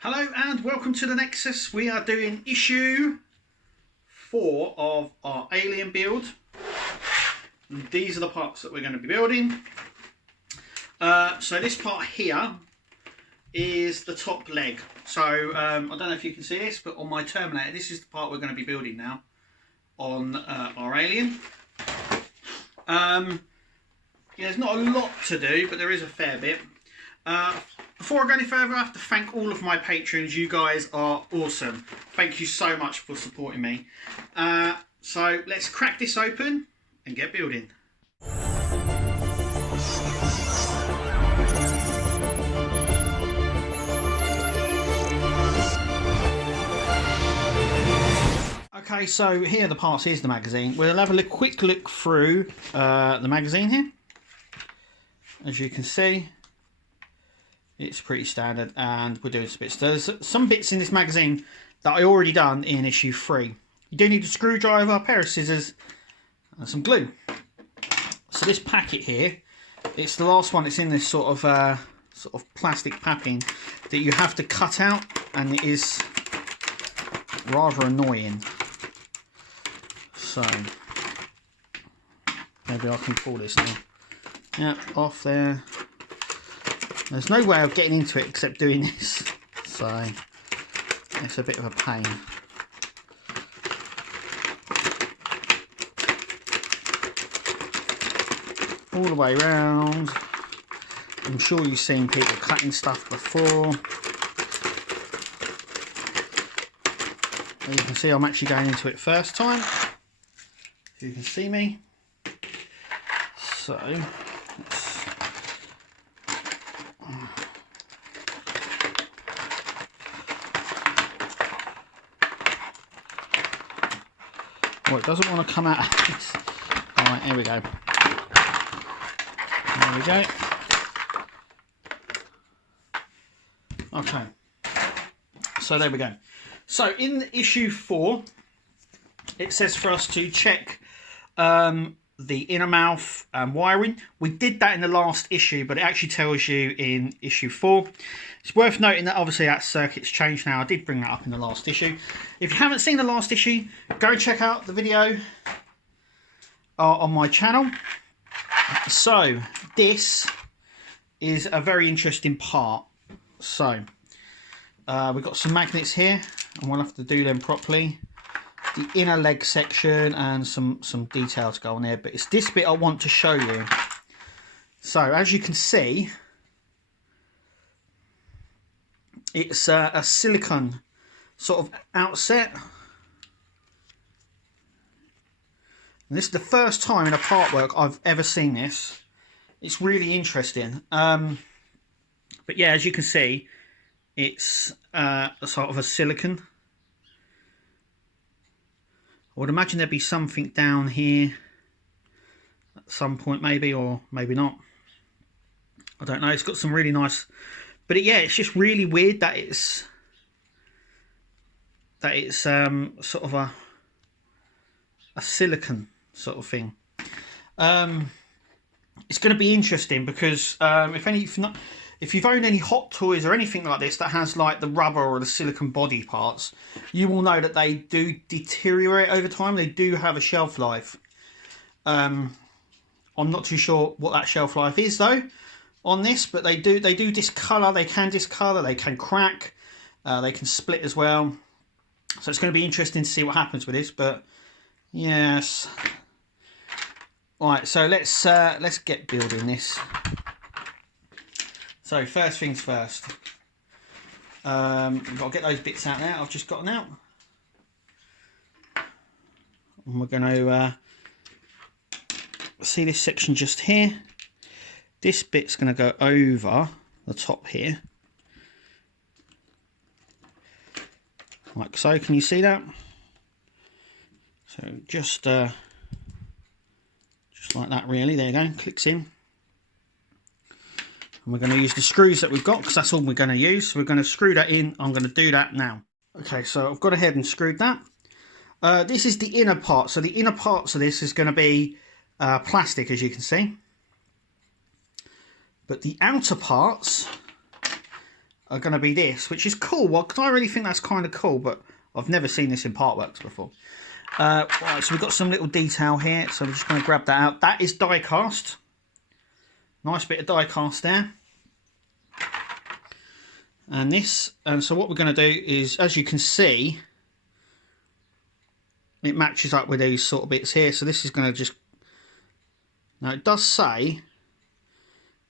Hello and welcome to the Nexus. We are doing issue 4 of our alien build. And these are the parts that we're going to be building. So this part here is the top leg. So I don't know if you can see this, but on my Terminator, this is the part we're going to be building now on our alien. There's not a lot to do, but there is a fair bit. Before I go any further, I have to thank all of my patrons. You guys are awesome. Thank you so much for supporting me. So let's crack this open and get building. Okay, so here are the parts. Here's the magazine. We'll have a quick look through the magazine here. As you can see, it's pretty standard, and we're doing some bits. There's some bits in this magazine that I already done in issue 3. You do need a screwdriver, a pair of scissors, and some glue. So this packet here, it's the last one. It's in this sort of plastic packaging that you have to cut out, and it is rather annoying. So maybe I can pull this now. Yeah, off there. There's no way of getting into it except doing this, so it's a bit of a pain. All the way around. I'm sure you've seen people cutting stuff before. You can see I'm actually going into it first time, if you can see me. So it doesn't want to come out of this. Alright, here we go. There we go. Okay. So there we go. So in issue 4, it says for us to check the inner mouth wiring. We did that in the last issue, but it actually tells you in issue 4. It's worth noting that obviously that circuit's changed now. I did bring that up in the last issue. If you haven't seen the last issue, go and check out the video on my channel. So this is a very interesting part. So we've got some magnets here, and we'll have to do them properly. The inner leg section and some detail to go on there, but it's this bit I want to show you. So as you can see, it's a silicone sort of outset, and this is the first time in a part work I've ever seen this. It's really interesting, but yeah, as you can see, it's a sort of a silicone. I would imagine there'd be something down here at some point, maybe, or maybe not. I don't know. It's got some really nice, but yeah, it's just really weird that it's sort of a silicone sort of thing. It's going to be interesting because if you've owned any Hot Toys or anything like this that has like the rubber or the silicone body parts, you will know that they do deteriorate over time. They do have a shelf life. I'm not too sure what that shelf life is though on this, but they do discolor. They can discolor. They can crack. They can split as well. So it's going to be interesting to see what happens with this. But yes, all right. So let's get building this. So first things first, we've got to get those bits out now. I've just got them out. And we're going to see this section just here. This bit's going to go over the top here. Like so, can you see that? So just like that really, there you go, clicks in. And we're going to use the screws that we've got because that's all we're going to use. So we're going to screw that in. I'm going to do that now. Okay, so I've got ahead and screwed that. This is the inner part. So the inner parts of this is going to be plastic, as you can see. But the outer parts are going to be this, which is cool. Well, because I really think that's kind of cool, but I've never seen this in Partworks before. Right, so we've got some little detail here, so I'm just going to grab that out. That is die cast. Nice bit of die cast there. And this, and so what we're going to do is, as you can see, it matches up with these sort of bits here. So this is going to just, now it does say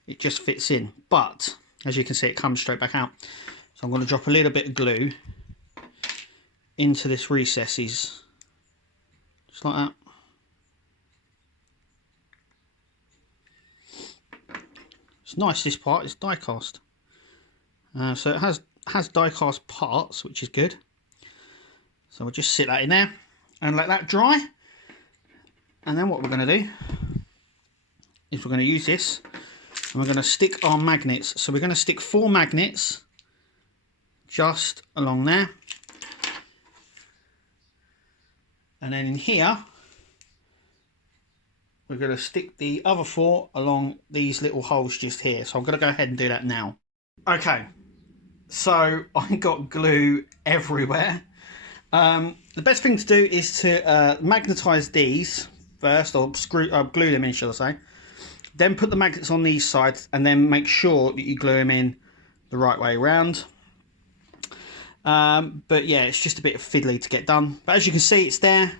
it just fits in, but as you can see, it comes straight back out. So I'm going to drop a little bit of glue into this recesses, just like that. It's nice, this part, it's die cast. So it has die cast parts, which is good. So we'll just sit that in there and let that dry. And then what we're going to do is we're going to use this and we're going to stick our magnets. So we're going to stick 4 magnets just along there. And then in here, we're going to stick the other 4 along these little holes just here. So I'm going to go ahead and do that now. Okay, so I got glue everywhere. The best thing to do is to magnetise these first, or glue them in, shall I say. Then put the magnets on these sides, and then make sure that you glue them in the right way around. But yeah, it's just a bit fiddly to get done. But as you can see, it's there.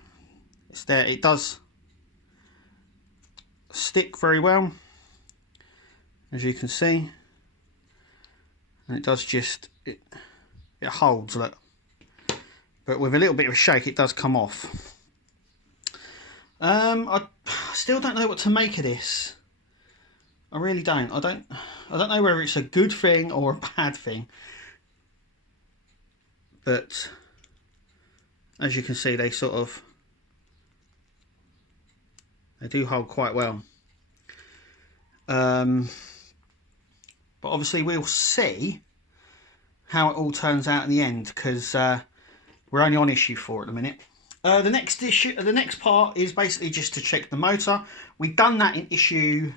It's there. It does stick very well, as you can see. And it does just, it holds, look. But with a little bit of a shake, it does come off. I still don't know what to make of this. I really don't. I don't know whether it's a good thing or a bad thing. But as you can see, they do hold quite well. But obviously we'll see how it all turns out in the end, because we're only on issue 4 at the minute. The next part is basically just to check the motor. We've done that in issue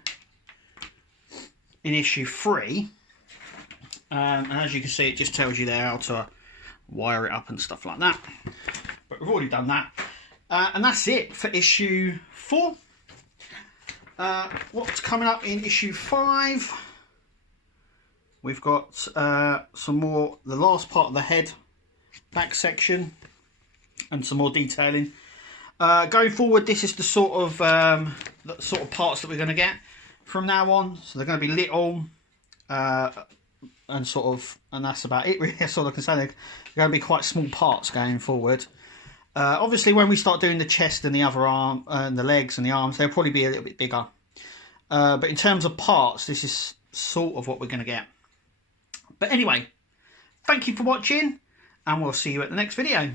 3, and as you can see, it just tells you there how to wire it up and stuff like that. But we've already done that, and that's it for issue 4. What's coming up in issue 5? We've got some more, the last part of the head, back section, and some more detailing. Going forward, this is the sort of parts that we're going to get from now on. So they're going to be little, and that's about it really. That's all I can say. They're going to be quite small parts going forward. Obviously, when we start doing the chest and the other arm, and the legs and the arms, they'll probably be a little bit bigger. But in terms of parts, this is sort of what we're going to get. But anyway, thank you for watching, and we'll see you at the next video.